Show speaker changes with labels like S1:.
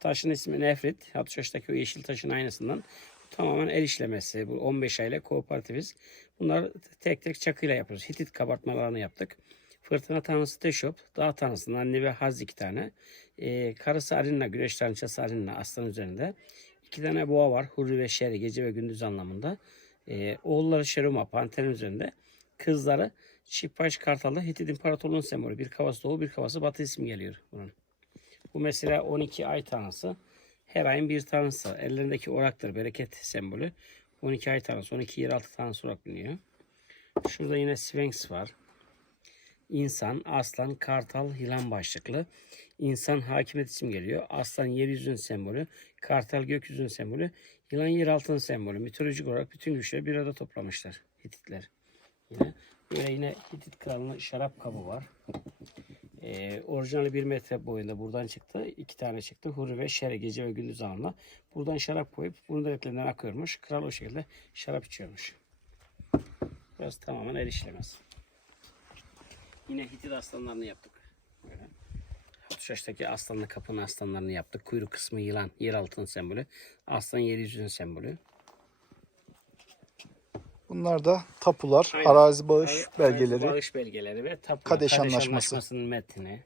S1: Taşın ismi Nefrit. Hatuşaş'taki o yeşil taşın aynısından. Tamamen el işlemesi. Bu 15 aylık kooperatifiz. Bunlar tek tek çakıyla yapıyoruz. Hitit kabartmalarını yaptık. Fırtına tanrısı Teşop, dağ tanrısı Nanni ve Haz iki tane. Ee, karısı Arinna, güneş tanrıçası Arinna aslan üzerinde. İki tane boğa var. Hurri ve Şeri gece ve gündüz anlamında. Ee, oğulları Şeruma panterin üzerinde. Kızları Şipaş Kartal'da Hitit İmparatorluğu'nun sembolü. Bir kavası doğu bir kavası batı ismi geliyor bunun. Bu mesela 12 ay tanrısı. Her ayın bir tanrısı. Ellerindeki oraktır. Bereket sembolü. 12 ay tanrısı. 12 yeraltı tanrısı olarak biliniyor. Şurada yine Sphinx var. İnsan, aslan, kartal, yılan başlıklı. İnsan hakimiyet isim geliyor. Aslan yeryüzünün sembolü. Kartal gökyüzünün sembolü. Yılan yeraltının sembolü. Mitolojik olarak bütün güçleri bir arada toplamışlar Hititler. Yine böyle yine Hitit kralının şarap kabı var. Ee, orijinali 1 metre boyunda buradan çıktı. iki tane çıktı. Huri ve Şere gece ve gündüz anlamda. Buradan şarap koyup bunun da etlerinden akıyormuş. Kral o şekilde şarap içiyormuş. Burası tamamen el işlemez. Yine Hitit aslanlarını yaptık. Böyle. Hatuşaş'taki aslanlı kapının aslanlarını yaptık. Kuyruk kısmı yılan, yer altının sembolü. Aslan yeryüzünün sembolü.
S2: Bunlar da tapular,
S1: Aynen.
S2: arazi bağış
S1: Arazi
S2: belgeleri.
S1: Bağış belgeleri ve tapu.
S2: Kadeş Anlaşması.
S1: Anlaşması'nın metni.